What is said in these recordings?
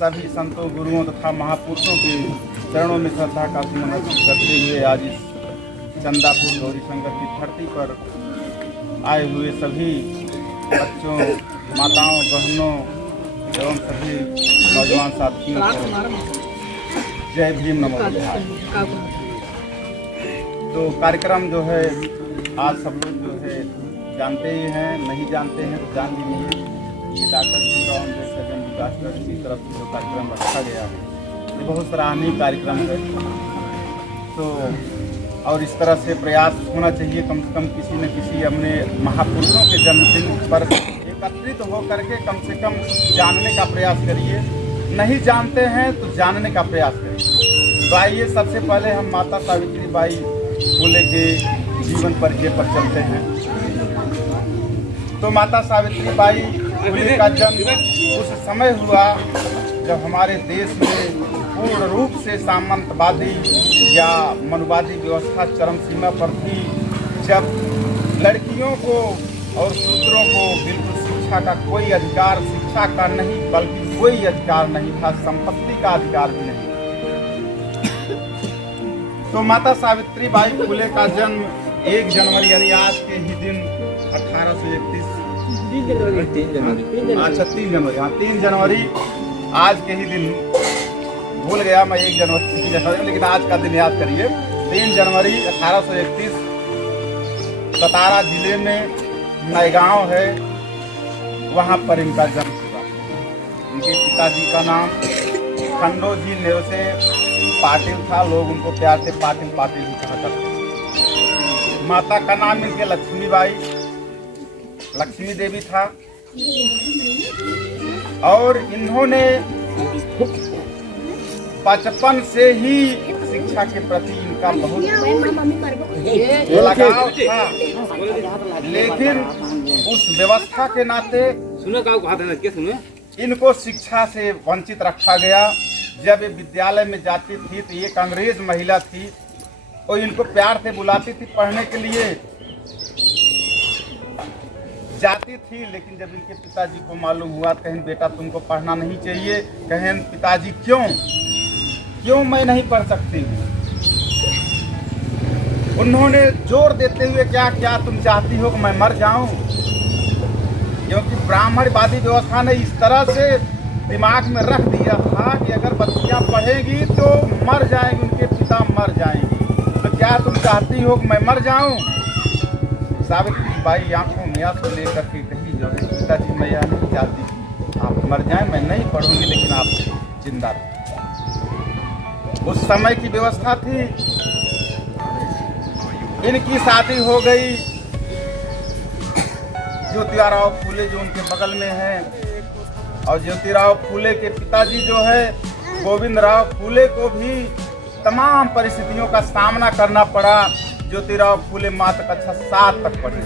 सभी संतों, गुरुओं तथा महापुरुषों के चरणों में श्रद्धा का सुमन अर्पित करते हुए आज इस चंदापुर गौरीशंकर की धरती पर आए हुए सभी बच्चों, माताओं, बहनों एवं सभी नौजवान साथियों को जय भीम, नमो बुद्धाय। तो कार्यक्रम जो है आज सब लोग जो है जानते ही हैं, नहीं जानते हैं तो जान लीजिए। ये डॉक्टर भीमराव अम्बेडकर जन विकास ट्रस्ट की तरफ से जो कार्यक्रम रखा गया है ये बहुत सराहनीय कार्यक्रम है। तो और इस तरह से प्रयास होना चाहिए, कम से कम किसी न किसी अपने महापुरुषों के जन्मदिन पर एकत्रित हो करके कम से कम जानने का प्रयास करिए। नहीं जानते हैं तो जानने का प्रयास करिए। तो आइए सबसे पहले हम माता सावित्री बाई फुले के जीवन परिचय पर चलते हैं। तो माता सावित्री बाई फुले का जन्म उस समय हुआ जब हमारे देश में पूर्ण रूप से सामंतवादी या मनुवादी व्यवस्था चरम सीमा पर थी, जब लड़कियों को और शूद्रों को बिल्कुल शिक्षा का कोई अधिकार, शिक्षा का नहीं बल्कि कोई अधिकार नहीं था, संपत्ति का अधिकार भी नहीं। तो माता सावित्री बाई फुले का जन्म 1 जनवरी यानी आज के ही दिन 1831 3 जनवरी आज के ही दिन, भूल गया मैं 1 जनवरी लेकिन आज का दिन याद करिए। 3 जनवरी 1831 सतारा जिले में नयगांव है, वहाँ पर इनका जन्म हुआ। इनके पिताजी का नाम खंडोजी नेवसे पाटिल था, लोग उनको प्यार से पाटिल पाटिल ही कहा करते। माता का नाम इनके लक्ष्मी देवी था और इन्होंने बचपन से ही शिक्षा के प्रति इनका बहुत लगाव था, लेकिन उस व्यवस्था के नाते इनको शिक्षा से वंचित रखा गया। जब ये विद्यालय में जाती थी तो एक अंग्रेज महिला थी और इनको प्यार से बुलाती थी पढ़ने के लिए, जाती थी। लेकिन जब इनके पिताजी को मालूम हुआ, कहें बेटा तुमको पढ़ना नहीं चाहिए। कहें पिताजी क्यों मैं नहीं पढ़ सकती हूँ। उन्होंने जोर देते हुए क्या तुम चाहती हो कि मैं मर जाऊं? क्योंकि ब्राह्मणवादी व्यवस्था ने इस तरह से दिमाग में रख दिया था कि अगर बच्चियां पढ़ेगी तो मर जाएंगी, उनके पिता मर जाएंगी। तो क्या तुम चाहती हो कि मैं मर जाऊं? सावित्री बाई आंखों में आंसू लेकर के कही जो है पिताजी मैं यह नहीं चाहती कि आप मर जाएं, मैं नहीं पढ़ूंगी लेकिन आप जिंदा रहें। उस समय की व्यवस्था थी। इनकी शादी हो गई ज्योतिराव फूले जो उनके बगल में है, और ज्योतिराव फूले के पिताजी जो है गोविंदराव फूले को भी तमाम परिस्थितियों का सामना करना पड़ा। ज्योतिराव फूले मात्र कक्षा 7 तक पढ़े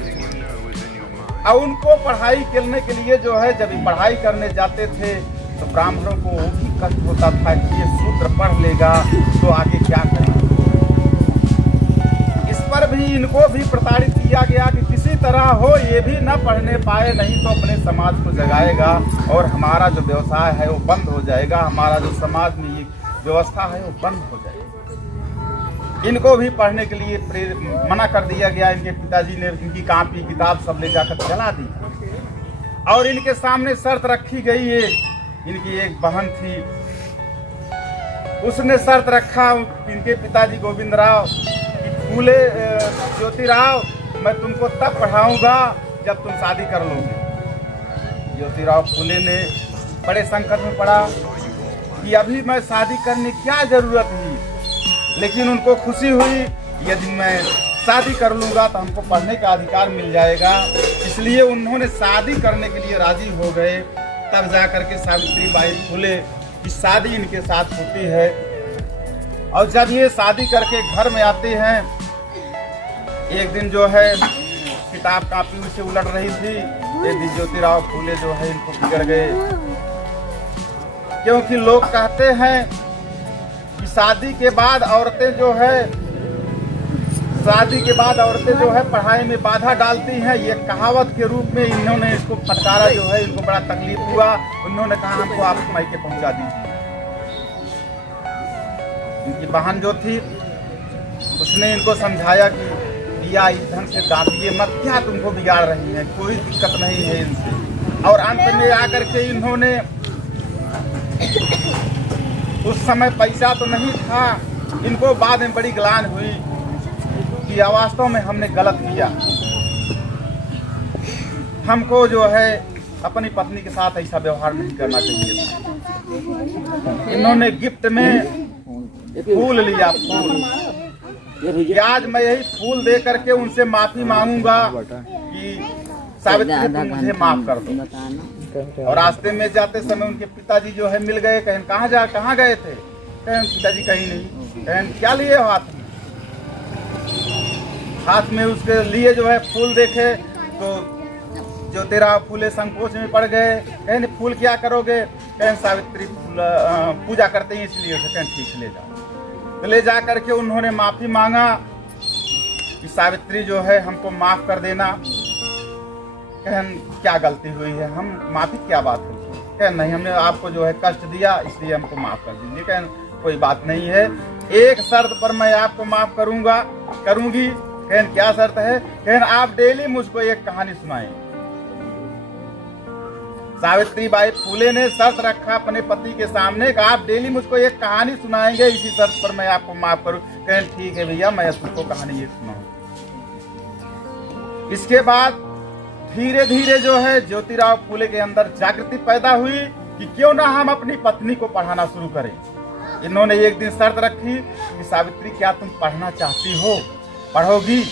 और उनको पढ़ाई करने के लिए जो है जब पढ़ाई करने जाते थे तो ब्राह्मणों को वो भी कष्ट होता था कि ये शूद्र पढ़ लेगा तो आगे क्या करेंगे। इस पर भी इनको भी प्रताड़ित किया गया कि किसी तरह हो ये भी न पढ़ने पाए, नहीं तो अपने समाज को जगाएगा और हमारा जो व्यवसाय है वो बंद हो जाएगा, हमारा जो समाज में ये व्यवस्था है वो बंद हो जाएगा। इनको भी पढ़ने के लिए मना कर दिया गया। इनके पिताजी ने इनकी कॉपी किताब सब ले जाकर जला दी और इनके सामने शर्त रखी गई है। इनकी एक बहन थी, उसने शर्त रखा इनके पिताजी गोविंदराव कि फूले ज्योतिराव मैं तुमको तब पढ़ाऊंगा जब तुम शादी कर लोगे। ज्योतिराव फूले ने बड़े संकट में पड़ा कि अभी मैं शादी करने की क्या जरूरत हुई, लेकिन उनको खुशी हुई यदि मैं शादी कर लूँगा तो हमको पढ़ने का अधिकार मिल जाएगा, इसलिए उन्होंने शादी करने के लिए राजी हो गए। तब जा करके सावित्री बाई फुले की शादी इनके साथ होती है। और जब ये शादी करके घर में आते हैं, एक दिन जो है किताब कॉपी से उलट रही थी, एक दिन ज्योतिराव फूले जो है इनको बिगड़ गए, क्योंकि लोग कहते हैं कि शादी के बाद औरतें जो है पढ़ाई में बाधा डालती हैं। ये कहावत के रूप में इन्होंने इसको फटकारा जो है, इनको बड़ा तकलीफ हुआ। इन्होंने कहा हमको आप मायके पहुंचा दीजिए। इनकी बहन जो थी उसने इनको समझाया कि या इस ढंग से डांटिए मत, क्या तुमको बिगाड़ रही है, कोई दिक्कत नहीं है इनसे। और अंत में आकर के इन्होंने, उस समय पैसा तो नहीं था, इनको बाद में बड़ी ग्लानि हुई कि वास्तव में हमने गलत किया, हमको जो है अपनी पत्नी के साथ ऐसा व्यवहार नहीं करना चाहिए था। इन्होंने गिफ्ट में फूल लिया, फूल कि आज मैं यही फूल दे करके उनसे माफी मांगूंगा कि सावित्री तुम मुझे माफ कर दो। और रास्ते में जाते समय उनके पिताजी जो है मिल गए, कहें कहाँ गए थे? कहें पिताजी कहीं नहीं। कहें क्या लिए हो हाथ में? हाथ में उसके लिए जो है फूल देखे तो ज्योतिराव फूले संकोच में पड़ गए। कहें फूल क्या करोगे? कहें सावित्री पूजा करते हैं इसलिए। कहें ठीक ले जाओ। तो ले जा करके उन्होंने माफी मांगा कि सावित्री जो है हमको माफ कर देना। कहें क्या गलती हुई है, हम माफी क्या बात हुई? कहें नहीं, हमने आपको जो है कष्ट दिया इसलिए हमको माफ कर दीजिए। कहें कोई बात नहीं है, एक शर्त पर मैं आपको माफ करूंगी। कहें क्या शर्त है? कहें आप डेली मुझको एक कहानी सुनाएं। सावित्री बाई फूले ने शर्त रखा अपने पति के सामने कि आप डेली मुझको एक कहानी सुनाएंगे, इसी शर्त पर मैं आपको माफ करूं। कहें ठीक है भैया, मैं तुमको कहानी ये सुनाऊं। इसके बाद धीरे धीरे जो है ज्योतिराव फूले के अंदर जागृति पैदा हुई कि क्यों ना हम अपनी पत्नी को पढ़ाना शुरू करें। इन्होंने एक दिन शर्त रखी कि सावित्री क्या तुम पढ़ना चाहती हो, पढ़ोगी?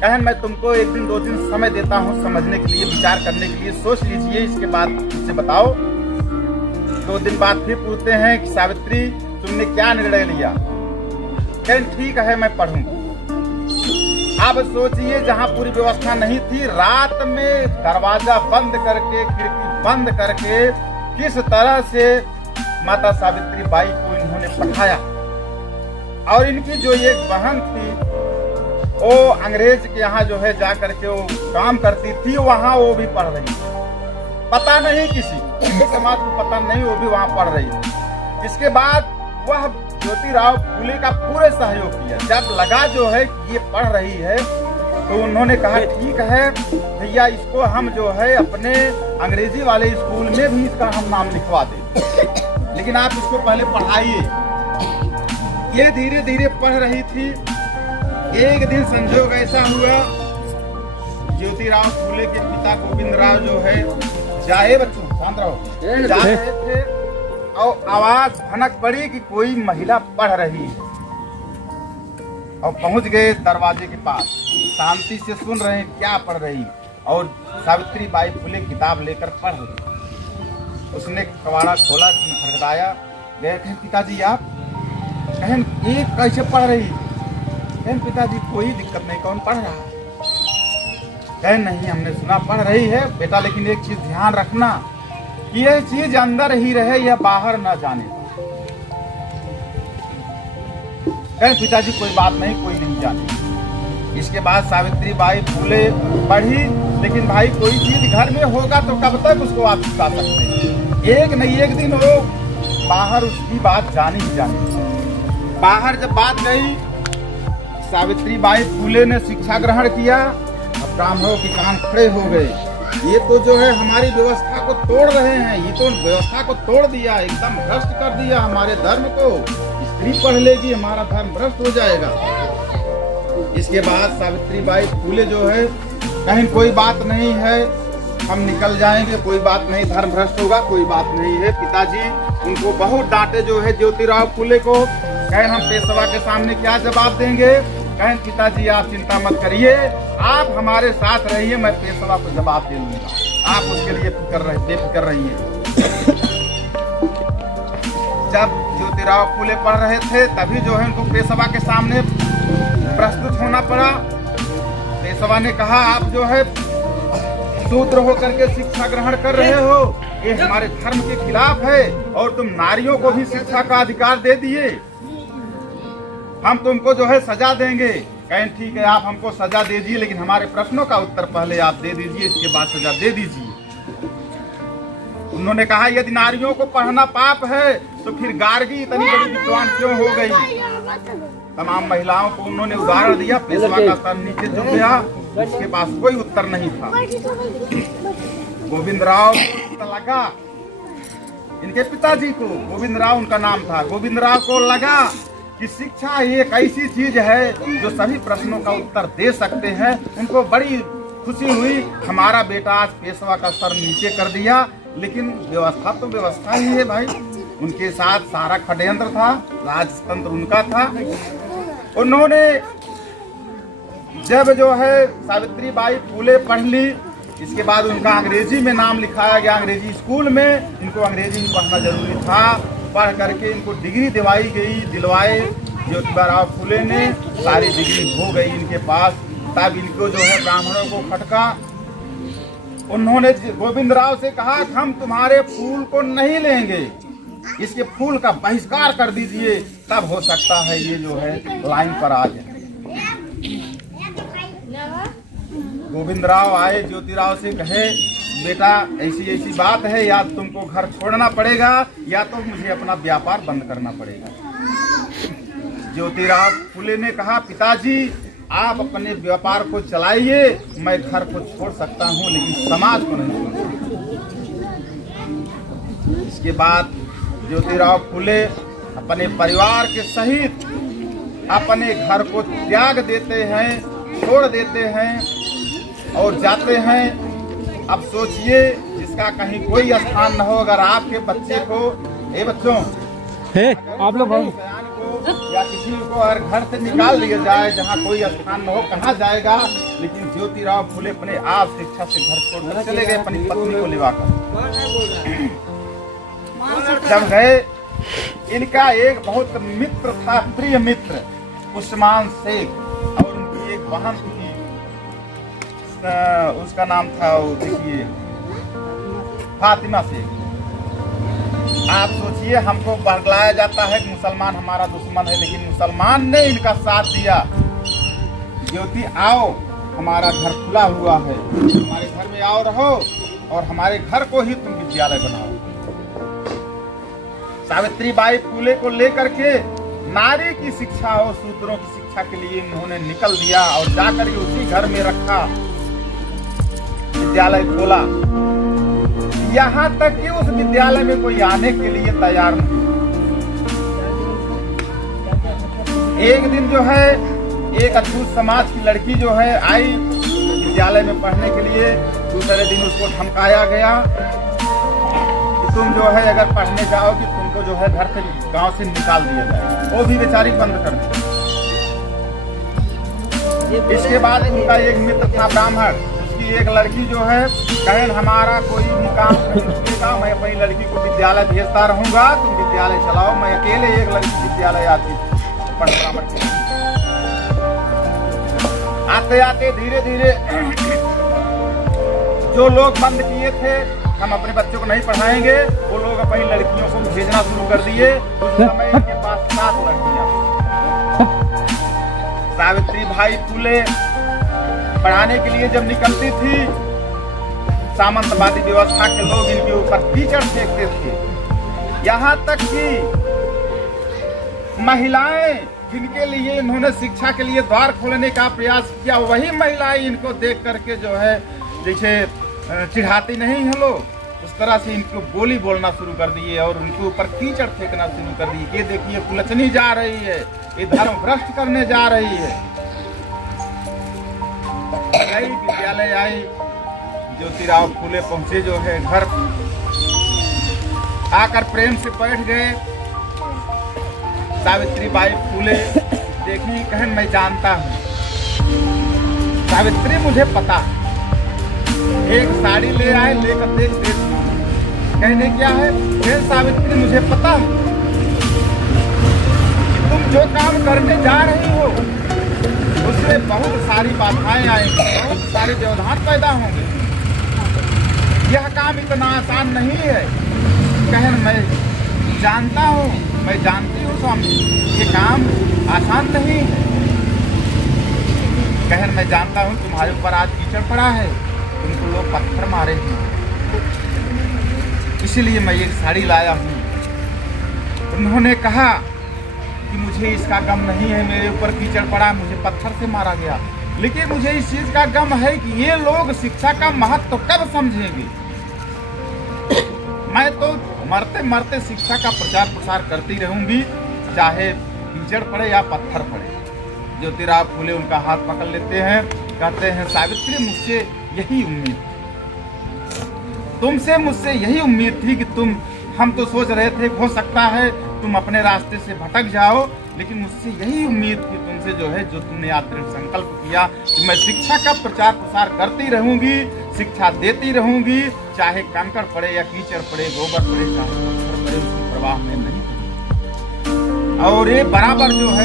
कहें मैं तुमको एक दिन 2 दिन समय देता हूँ समझने के लिए, विचार करने के लिए, सोच लीजिए, इसके बाद मुझसे बताओ। 2 दिन बाद फिर पूछते हैं कि सावित्री तुमने क्या निर्णय लिया? कहें ठीक है मैं पढ़ूंगी। अब सोचिए, जहाँ पूरी व्यवस्था नहीं थी, रात में दरवाजा बंद करके, खिड़की बंद करके किस तरह से माता सावित्री बाई को इन्होंने पढ़ाया। और इनकी जो एक बहन थी वो अंग्रेज के यहाँ जो है जा करके वो काम करती थी, वहाँ वो भी पढ़ रही थी। पता नहीं किसी समाज को पता नहीं, वो भी वहाँ पढ़ रही थी। इसके बाद वह ज्योतिराव फूले का पूरे सहयोग किया। जब लगा जो है ये पढ़ रही है तो उन्होंने कहा ठीक है भैया, इसको हम जो है अपने अंग्रेजी वाले स्कूल में भी इसका हम नाम लिखवा दें, लेकिन आप इसको पहले पढ़ाइए। ये धीरे धीरे पढ़ रही थी। एक दिन संजोग ऐसा हुआ, ज्योतिराव फूले के पिता गोविंदराव जो है जाए बच्चों शांत रहो जा रहे थे और आवाज भनक पड़ी कि कोई महिला पढ़ रही है। और पहुंच गए दरवाजे के पास, शांति से सुन रहे हैं क्या पढ़ रही। और सावित्री बाई फूले किताब लेकर पढ़ रही। उसने कबाड़ा खोला, खड़खड़ाया, गए कहें पिताजी आप? कहें ये कैसे पढ़ रही? कहें पिताजी कोई दिक्कत नहीं, कौन पढ़ रहा है? कहें नहीं हमने सुना पढ़ रही है बेटा, लेकिन एक चीज ध्यान रखना, यह चीज अंदर ही रहे, यह बाहर न जाने। कहें पिताजी कोई बात नहीं, कोई नहीं जाने। इसके बाद सावित्री बाई फूले पढ़ी, लेकिन भाई कोई चीज घर में होगा तो कब तक उसको आप सिखा सकते हैं? एक नहीं एक दिन वो बाहर उसकी बात जानी ही जानी। बाहर जब बात गई, सावित्री बाई फूले ने शिक्षा ग्रहण किया। अब ब्राह्मणों के कान खड़े हो गए, ये तो जो है हमारी व्यवस्था को तोड़ रहे हैं, ये तो व्यवस्था को तोड़ दिया, एकदम भ्रष्ट कर दिया हमारे धर्म को। स्त्री पढ़ लेगी, हमारा धर्म भ्रष्ट हो जाएगा। इसके बाद सावित्री बाई फूले जो है कहीं कोई बात नहीं है, हम निकल जाएंगे, कोई बात नहीं, धर्म भ्रष्ट होगा, कोई बात नहीं है। पिताजी उनको बहुत डांटे जो है ज्योतिराव फूले को। कहें हम पेशवा के सामने क्या जवाब देंगे? कहें पिताजी आप चिंता मत करिए, आप हमारे साथ रहिए, मैं पेशवा को जवाब दे दूंगा, आप उसके लिए बेफिक्र रहिए। जब ज्योतिराव फूले पढ़ रहे थे तभी जो है उनको पेशवा के सामने प्रस्तुत होना पड़ा। पेशवा ने कहा आप जो है शूद्र होकर के शिक्षा ग्रहण कर रहे हो, ये हमारे धर्म के खिलाफ है, और तुम नारियों को भी शिक्षा का अधिकार दे दिए, हम तुमको जो है सजा देंगे। कहें ठीक है आप हमको सजा दे दीजिए, लेकिन हमारे प्रश्नों का उत्तर पहले आप दे दीजिए, इसके बाद सजा दे दीजिए। उन्होंने कहा यदि नारियों को पढ़ना पाप है तो फिर गार्गी इतनी बड़ी विद्वान क्यों हो गई। तमाम महिलाओं को उन्होंने उदाहरण दिया। पेशवा का सर नीचे झुक गया, उसके पास कोई उत्तर नहीं था। गोविंद राव को लगा, इनके पिताजी को गोविंद राव उनका नाम था, गोविंद राव को लगा कि शिक्षा एक ऐसी चीज है जो सभी प्रश्नों का उत्तर दे सकते हैं। उनको बड़ी खुशी हुई, हमारा बेटा आज पेशवा का सर नीचे कर दिया। लेकिन व्यवस्था तो व्यवस्था ही है भाई, उनके साथ सारा षड्यंत्र था, राजतंत्र उनका था। उन्होंने जब जो है सावित्री बाई फूले पढ़ ली, इसके बाद उनका अंग्रेजी में नाम लिखाया गया, अंग्रेजी स्कूल में। इनको अंग्रेजी में पढ़ना जरूरी था, पढ़ करके इनको डिग्री दिलवाए ज्योतिबा राव फूले ने। सारी डिग्री हो गई इनके पास। तब इनको जो है ब्राह्मणों को खटका। उन्होंने गोविंद राव से कहा हम तुम्हारे फूल को नहीं लेंगे, इसके फूल का बहिष्कार कर दीजिए, तब हो सकता है ये जो है लाइन पर आ जाए। गोविंद राव आए, ज्योतिराव से कहे बेटा ऐसी ऐसी बात है, या तुमको घर छोड़ना पड़ेगा या तो मुझे अपना व्यापार बंद करना पड़ेगा। ज्योतिराव फूले ने कहा पिताजी आप अपने व्यापार को चलाइए, मैं घर को छोड़ सकता हूँ लेकिन समाज को नहीं छोड़ सकता। इसके बाद ज्योतिराव फूले अपने परिवार के सहित अपने घर को त्याग देते हैं, छोड़ देते हैं और जाते हैं। अब सोचिए जिसका कहीं कोई स्थान न हो, अगर आपके बच्चे को बच्चों आप लोग या किसी को अगर घर से निकाल लिया जाए जहाँ कोई स्थान न हो, कहाँ जाएगा। लेकिन ज्योतिराव फूले अपने आप शिक्षा से घर छोड़कर चले गए अपनी पत्नी को लिवाकर। जब गए, इनका एक बहुत मित्र था, प्रिय मित्र उस्मान शेख, और उनकी एक बहन थी, उसका नाम था वो देखिए फातिमा शेख। आप सोचिए हमको बरगलाया जाता है कि मुसलमान हमारा दुश्मन है, लेकिन मुसलमान ने इनका साथ दिया। ज्योति आओ, हमारा घर खुला हुआ है, हमारे घर में आओ रहो और हमारे घर को ही तुम विद्यालय बनाओ। सावित्री बाई फूले को लेकर के नारी की शिक्षा और शूद्रों की शिक्षा के लिए इन्होंने निकल दिया और जाकर के उसी घर में रखा, विद्यालय खोला। यहाँ तक कि उस विद्यालय में कोई आने के लिए तैयार नहीं। एक दिन जो है एक अद्भुत समाज की लड़की जो है आई विद्यालय में पढ़ने के लिए। दूसरे दिन उसको धमकाया गया कि तुम जो है अगर पढ़ने जाओगे तुमको जो है घर से गांव से निकाल दिया जाएगा। वो भी बेचारी बंद कर दी। इसके बाद उनका एक मित्र था ब्राह्मण, उसकी एक लड़की जो है कहे हमारा कोई भी काम नहीं रुकेगा, मैं अपनी लड़की को विद्यालय भेजता रहूंगा, तुम विद्यालय चलाओ। मैं अकेले एक लड़की विद्यालय आती ब्राह्मण के। आते आते धीरे धीरे जो लोग बंद किए थे हम अपने बच्चों को नहीं पढ़ाएंगे, वो लोग अपनी लड़कियों को भेजना शुरू कर दिए। उस समय इनके पास 7 लड़कियां। सावित्री बाई फूले पढ़ाने के लिए जब निकलती थी, सामंतवादी व्यवस्था के लोग इनके ऊपर कीचड़ फेंकते थे। यहाँ तक कि महिलाएं जिनके लिए इन्होंने शिक्षा के लिए द्वार खोलने का प्रयास किया, वही महिलाएं इनको देख करके जो है जैसे चिढ़ाती नहीं है लोग, उस तरह से इनको बोली बोलना शुरू कर दिए और उनके ऊपर कीचड़ फेंकना शुरू कर दिए। ये देखिए कुलचनी जा रही है, ये धर्म भ्रष्ट करने जा रही है। आई विद्यालय आई, ज्योतिराव फूले पहुंचे जो है घर, आकर प्रेम से बैठ गए। सावित्री बाई फूले देखी, कहें मैं जानता हूँ सावित्री, मुझे पता है। एक साड़ी ले आए, लेकर देख देख कहने क्या है, फिर सावित्री मुझे पता है कि तुम जो काम करने जा रही हो उसमें बहुत सारी बाधाएं आएंगी, बहुत सारे व्यवधान पैदा होंगे। यह काम इतना आसान नहीं है। कहन मैं जानता हूँ, मैं जानती हूँ स्वामी, ये काम आसान नहीं है। कहन मैं जानता हूँ तुम्हारे ऊपर आज कीचड़ पड़ा है, तुमको लोग पत्थर मारे हैं। इसीलिए मैं ये साड़ी लाया हूँ। उन्होंने कहा कि मुझे इसका गम नहीं है, मेरे ऊपर कीचड़ पड़ा, मुझे पत्थर से मारा गया, लेकिन मुझे इस चीज का गम है कि ये लोग शिक्षा का महत्व कब समझेंगे। मैं तो मरते मरते शिक्षा का प्रचार प्रसार करती रहूंगी, चाहे कीचड़ पड़े या पत्थर पड़े। ज्योतिराव फूले उनका हाथ पकड़ लेते हैं, कहते हैं सावित्री मुझसे यही उम्मीद थी, तुमसे मुझसे यही उम्मीद थी कि हम तो सोच रहे थे हो सकता है तुम अपने रास्ते से भटक जाओ, लेकिन मुझसे यही उम्मीद थी तुमसे जो है, जो तुमने आज दृढ़ संकल्प किया कि मैं शिक्षा का प्रचार प्रसार करती रहूंगी, शिक्षा देती रहूंगी, चाहे कंकड़ पड़े या कीचड़ पड़े, गोबर पड़े, चाहे पत्थर पड़े, उसकी प्रवाह में नहीं करूंगी। और ये बराबर जो है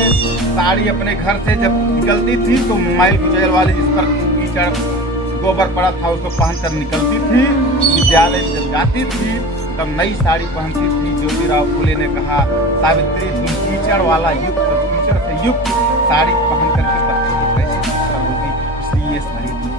साड़ी अपने घर से जब निकलती थी तो मैल गुजैल वाली जिस पर कीचड़ गोबर पड़ा था उसको पहनकर निकलती थी। विद्यालय में जब जाती थी तब नई साड़ी पहनती थी। ज्योतिराव फूले ने कहा सावित्री तुम कीचड़ वाला युक्त, कीचड़ से युक्त साड़ी पहन करके बच्चे को कैसे शिक्षा दोगी, इसलिए ये साड़ी दी।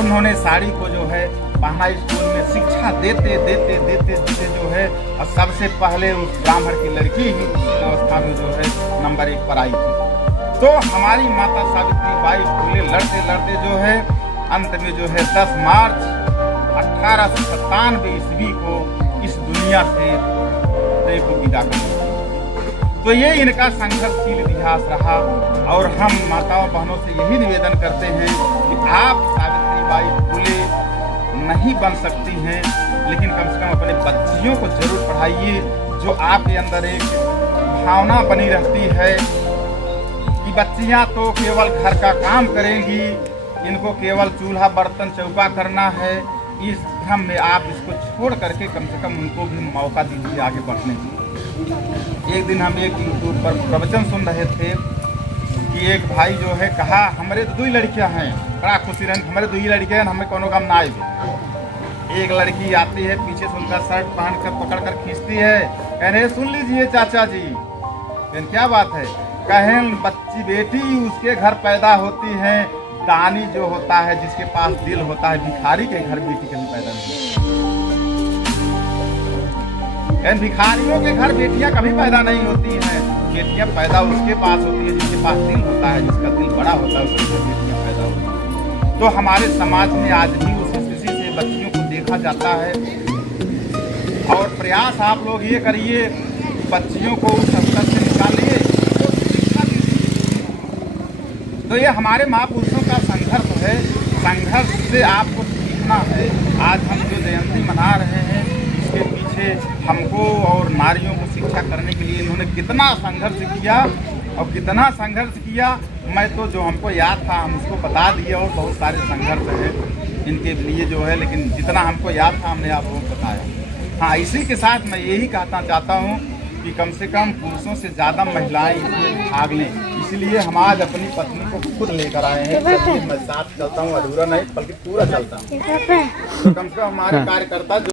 उन्होंने साड़ी को जो है पहना, स्कूल में शिक्षा देते देते देते देते जो है, और सबसे पहले उस ब्राह्मण की लड़की ही उस व्यवस्था में जो है नंबर 1 पर आई थी। तो हमारी माता सावित्री बाई फूले लड़ते लड़ते जो है अंत में जो है 10 मार्च 1897 ईस्वी को इस दुनिया से विदा कर दी। तो ये इनका संघर्षशील इतिहास रहा, और हम माताओं बहनों से यही निवेदन करते हैं कि आप सावित्री बाई फूले नहीं बन सकती हैं, लेकिन कम से कम अपने बच्चियों को जरूर पढ़ाइए। जो आपके अंदर एक भावना बनी रहती है कि बच्चियां तो केवल घर का काम करेंगी, इनको केवल चूल्हा बर्तन चौका करना है, इस भ्रम में आप इसको छोड़ करके कम से कम उनको भी मौका दीजिए आगे बढ़ने की। एक दिन हम एक यूट्यूब पर प्रवचन सुन रहे थे कि एक भाई जो है कहा हमारे 2 लड़कियां हैं, बड़ा खुशी रहे, हमारे 2 लड़कियां हैं, हमें कोनो काम ना आए। एक लड़की आती है पीछे से उनका शर्ट पहन कर पकड़ कर खींचती है, कह रहे सुन लीजिए चाचा जी। क्या बात है? कहें बच्ची बेटी उसके घर पैदा होती है, दानी जो होता है जिसके पास दिल होता है, भिखारी के घर बेटी कभी पैदा नहीं। भिखारियों के घर बेटियां कभी पैदा नहीं होती हैं, बेटियां पैदा उसके पास होती है जिसके पास दिल होता है, जिसका दिल बड़ा होता है उसके घर बेटियां पैदा होती हैं। तो हमारे समाज में आज भी उस स्थिति से बच्चियों को देखा जाता है, और प्रयास आप लोग ये करिए बच्चियों को उस स्तर से निकालिए तो शिक्षा दीजिए। तो ये हमारे महापुरुषों का संघर्ष है, संघर्ष से आपको सीखना है। आज हम जो जयंती मना रहे हैं इसके पीछे हमको और नारियों को शिक्षा करने के लिए इन्होंने कितना संघर्ष किया, और कितना संघर्ष किया मैं तो जो हमको याद था हम उसको बता दिए, और बहुत सारे संघर्ष हैं इनके लिए जो है, लेकिन जितना हमको याद था हमने आप लोगों को बताया। हाँ, इसी के साथ मैं यही कहना चाहता हूँ कि कम से कम पुरुषों से ज़्यादा महिलाएं इसमें भाग लें। इसलिए हम आज अपनी पत्नी को खुद लेकर आए हैं। मैं साथ चलता हूँ, अधूरा नहीं बल्कि पूरा चलता हूँ। तो कम से कम हमारे कार्यकर्ता